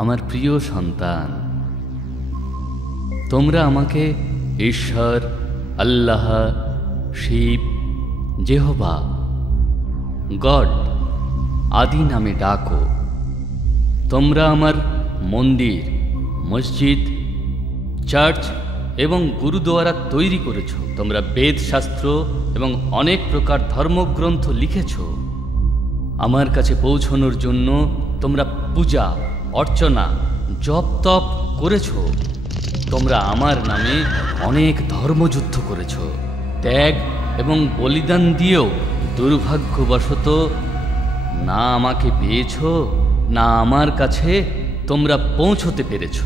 আমার প্রিয় সন্তান, তোমরা আমাকে ঈশ্বর, আল্লাহ, শিব, জেহোভা, গড আদি নামে ডাকো। তোমরা আমার মন্দির, মসজিদ, চার্চ এবং গুরুদুয়ারা তৈরি করেছ। তোমরা বেদ শাস্ত্র এবং অনেক প্রকার ধর্মগ্রন্থ লিখেছ। আমার কাছে পৌঁছানোর জন্য তোমরা পূজা, অর্চনা, জপ তপ করেছ। তোমরা আমার নামে অনেক ধর্মযুদ্ধ করেছ। ত্যাগ এবং বলিদান দিয়েও দুর্ভাগ্যবশত না আমাকে পেয়েছ, না আমার কাছে তোমরা পৌঁছতে পেরেছ।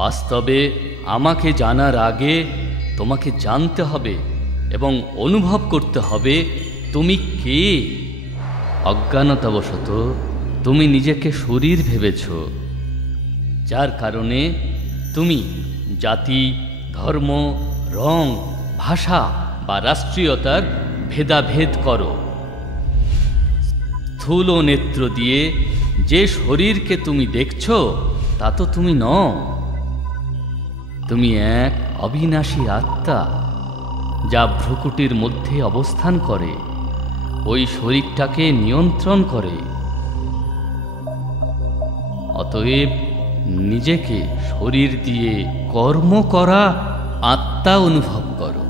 বাস্তবে আমাকে জানার আগে তোমাকে জানতে হবে এবং অনুভব করতে হবে তুমি কে। অজ্ঞানতাবশত তুমি নিজেকে শরীর ভেবেছ, যার কারণে তুমি জাতি, ধর্ম, রং, ভাষা বা রাষ্ট্রীয়তার ভেদাভেদ করো। স্থূল নেত্র দিয়ে যে শরীরকে তুমি দেখছ তা তো তুমি নও। তুমি এক অবিনাশী আত্মা, যা ভ্রুকুটির মধ্যে অবস্থান করে, ওই শরীরটাকে নিয়ন্ত্রণ করে। অতএব নিজেকে শরীর দিয়ে কর্ম করা আত্মা অনুভব করো।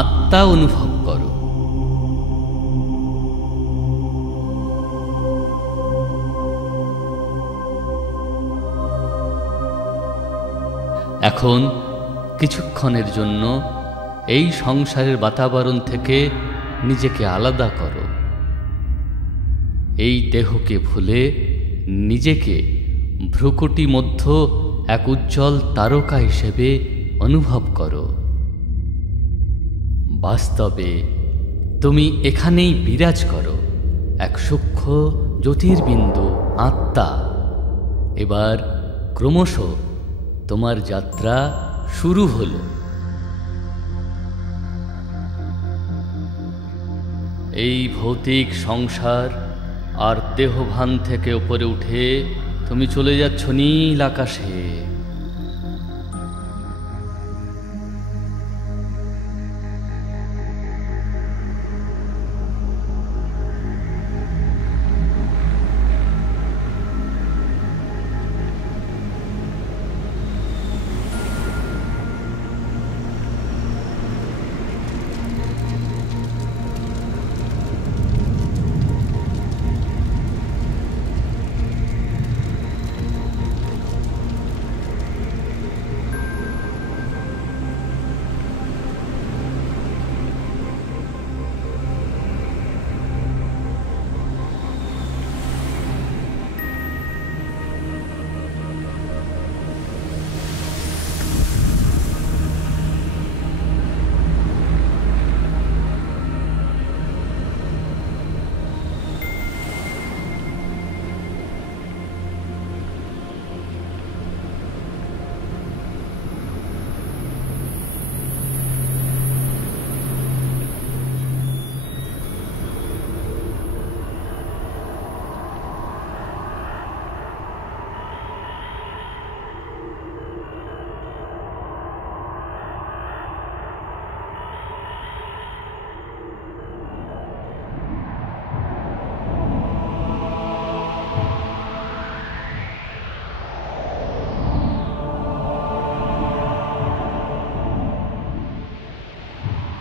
আত্মা অনুভব করো। এখন কিছুক্ষণের জন্য এই সংসারের বাতাবরণ থেকে নিজেকে আলাদা করো। এই দেহকে ভুলে নিজেকে ভ্রুকুটি মধ্য এক উজ্জ্বল তারকা হিসেবে অনুভব করো। বাস্তবে তুমি এখানেই বিরাজ করো, এক সূক্ষ্ম জ্যোতির্বিন্দু আত্মা। এবার ক্রমশ তোমার যাত্রা শুরু হলো। এই ভৌতিক সংসার আর দেহভান থেকে উপরে উঠে তুমি চলে যাচ্ছ নীল আকাশে।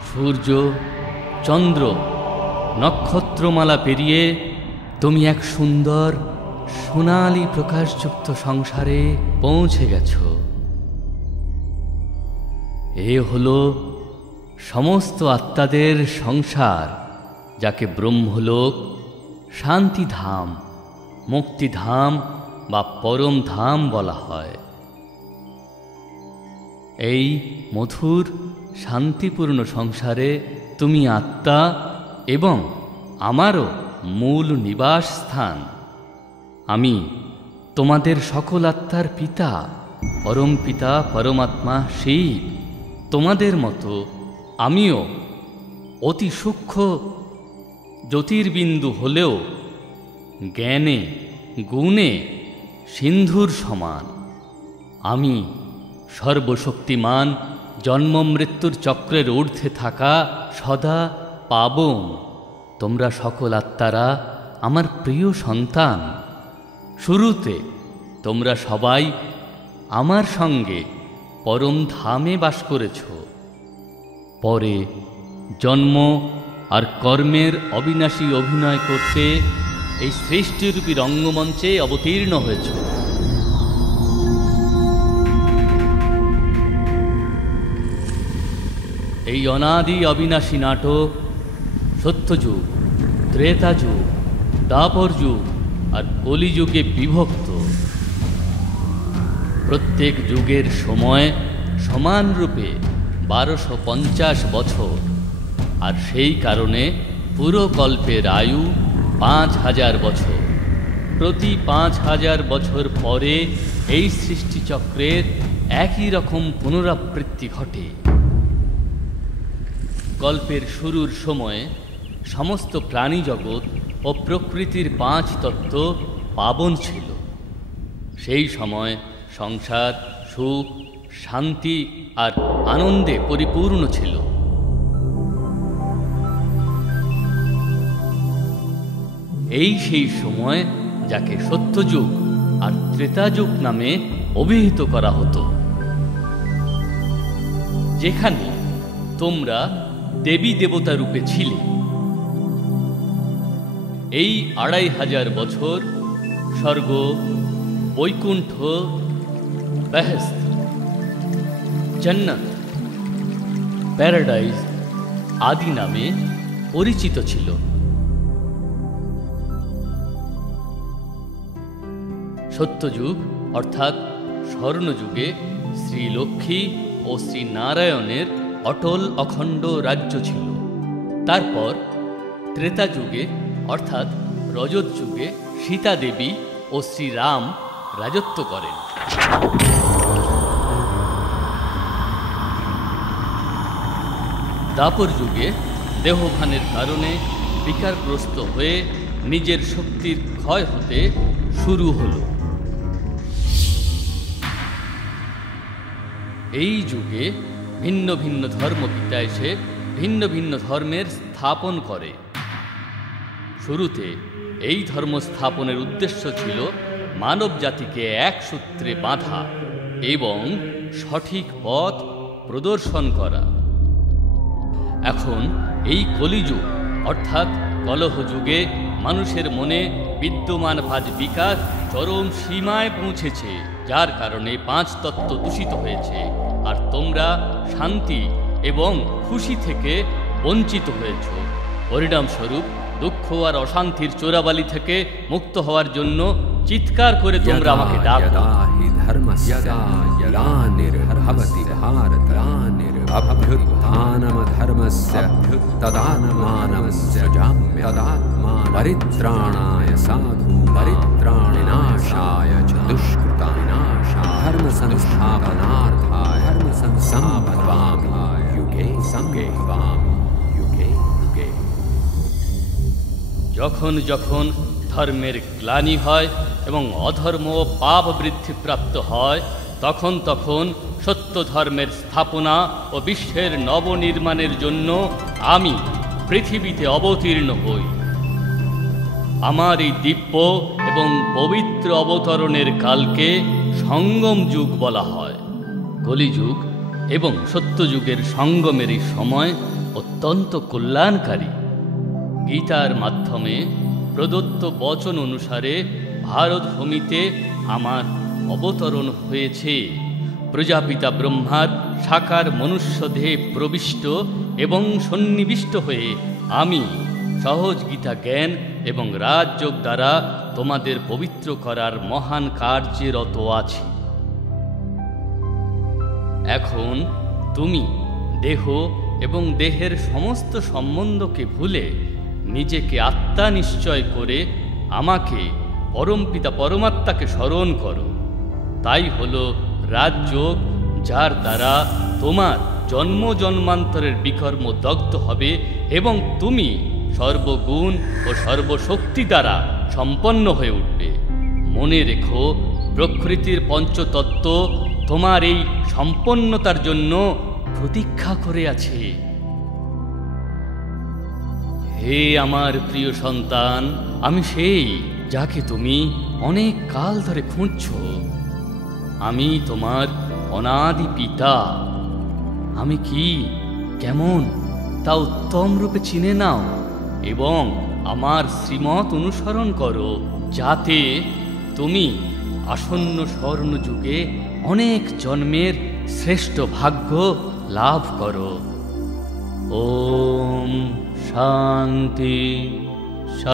সূর্য, চন্দ্র, নক্ষত্রমালা পেরিয়ে তুমি এক সুন্দর সোনালী প্রকাশযুক্ত সংসারে পৌঁছে গেছ। এ হলো সমস্ত আত্মাদের সংসার, যাকে ব্রহ্মলোক, শান্তিধাম, মুক্তিধাম বা পরম ধাম বলা হয়। এই মধুর শান্তিপূর্ণ সংসারে তুমি আত্মা এবং আমারও মূল নিবাস স্থান। আমি তোমাদের সকল আত্মার পিতা, পরম পিতা পরমাত্মা শিব। তোমাদের মতো আমিও অতি সূক্ষ্ম জ্যোতির্বিন্দু হলেও জ্ঞানে গুণে সিন্ধুর সমান। আমি সর্বশক্তিমান, জন্ম মৃত্যুর চক্রের ঊর্ধ্বে থাকা সদা পাবন। তোমরা সকল আত্মারা আমার প্রিয় সন্তান। শুরুতে তোমরা সবাই আমার সঙ্গে পরম ধামে বাস করেছ, পরে জন্ম আর কর্মের অবিনাশী অভিনয় করতে এই সৃষ্টিরূপী রঙ্গমঞ্চে অবতীর্ণ হয়েছ। এই অনাদি অবিনাশী নাটক সত্যযুগ, ত্রেতাযুগ, দ্বাপর যুগ আর কলিযুগে বিভক্ত। প্রত্যেক যুগের সময় সমানরূপে 1250 বছর, আর সেই কারণে পুরো কল্পের আয়ু 5000 বছর। প্রতি 5000 বছর পরে এই সৃষ্টিচক্রের একই রকম পুনরাবৃত্তি ঘটে। কল্পের শুরুর সময়ে সমস্ত প্রাণী জগৎ ও প্রকৃতির 5 তত্ত্ব পাবন ছিল। সেই সময় সংসার সুখ, শান্তি আর আনন্দে পরিপূর্ণ ছিল। এই সেই সময় যাকে সত্যযুগ আর ত্রেতাযুগ নামে অভিহিত করা হতো, যেখানে তোমরা দেবী দেবতা রূপে ছিলে। এই 2500 বছর স্বর্গ, বৈকুণ্ঠ, বেহেশত, জান্নাত, প্যারাডাইজ আদি নামে পরিচিত ছিল। সত্যযুগ অর্থাৎ স্বর্ণযুগে শ্রী লক্ষ্মী ও শ্রী নারায়ণের অটল অখণ্ড রাজ্য ছিল। তারপর ত্রেতাযুগে অর্থাৎ রজত যুগে সীতা দেবী ও শ্রীরাম রাজত্ব করেন। দ্বাপর যুগে দেহভানের কারণে বিকারগ্রস্ত হয়ে নিজের শক্তির ক্ষয় হতে শুরু হল। এই যুগে ভিন্ন ভিন্ন ধর্মপিতা এসে ভিন্ন ভিন্ন ধর্মের স্থাপন করে। শুরুতে এই ধর্ম স্থাপনের উদ্দেশ্য ছিল মানব জাতিকে এক সূত্রে বাঁধা এবং সঠিক পথ প্রদর্শন করা। এখন এই কলিযুগ অর্থাৎ কলহ যুগে মানুষের মনে বিদ্যমান ভাজ বিকার চরম সীমায় পৌঁছেছে, যার কারণে 5 তত্ত্ব দূষিত হয়েছে, আর তোমরা শান্তি এবং খুশি থেকে বঞ্চিত হয়েছ। পরিণামস্বরূপ দুঃখ আর অশান্তির চোরাবালি থেকে মুক্ত হওয়ার জন্য চিৎকার করে তোমরা আমাকে ডাকো। परित्राणाय साधु परित्राणिनाशाय च दुष्कृतानाशाय धर्म संस्थापनार्थाय धर्म संभवामि युगे संभवामि युगे युगे। যখন যখন ধর্মের গ্লানি হয় এবং অধর্ম ও পাপ বৃদ্ধি প্রাপ্ত হয়, তখন তখন সত্য ধর্মের স্থাপনা ও বিশ্বের নবনির্মাণের জন্য আমি পৃথিবীতে অবতীর্ণ হই। আমার এই দিব্য এবং পবিত্র অবতরণের কালকে সঙ্গম যুগ বলা হয়। কলিযুগ এবং সত্যযুগের সঙ্গমের এই সময় অত্যন্ত কল্যাণকারী। গীতার মাধ্যমে প্রদত্ত বচন অনুসারে ভারতভূমিতে আমার অবতরণ হয়েছে। প্রজাপিতা ব্রহ্মার সাকার মনুষ্যদেহে প্রবিষ্ট এবং সন্নিবিষ্ট হয়ে আমি সহজ গীতা জ্ঞান এবং রাজযোগ দ্বারা তোমাদের পবিত্র করার মহান কার্যে রত আছি। এখন তুমি দেহ এবং দেহের সমস্ত সম্বন্ধকে ভুলে নিজেকে আত্মা নিশ্চয় করে আমাকে পরমপিতা পরমাত্মাকে স্মরণ করো। তাই হলো রাজযোগ, যার দ্বারা তোমার জন্ম জন্মান্তরের বিকর্ম দগ্ধ হবে এবং তুমি সর্বগুণ ও সর্বশক্তি দ্বারা সম্পন্ন হয়ে উঠবে। মনে রেখো, প্রকৃতির পঞ্চতত্ত্ব তোমার এই সম্পন্নতার জন্য প্রতীক্ষা করে আছে। হে আমার প্রিয় সন্তান, আমি সেই যাকে তুমি অনেক কাল ধরে খুঁজছ। আমি তোমার অনাদি পিতা। আমি কি, কেমন তা উত্তম রূপে চিনে নাও এবং আমার শ্রীমত অনুসরণ করো, যাতে তুমি আসন্ন স্বর্ণযুগে অনেক জন্মের শ্রেষ্ঠ ভাগ্য লাভ করো। ওম শান্তি।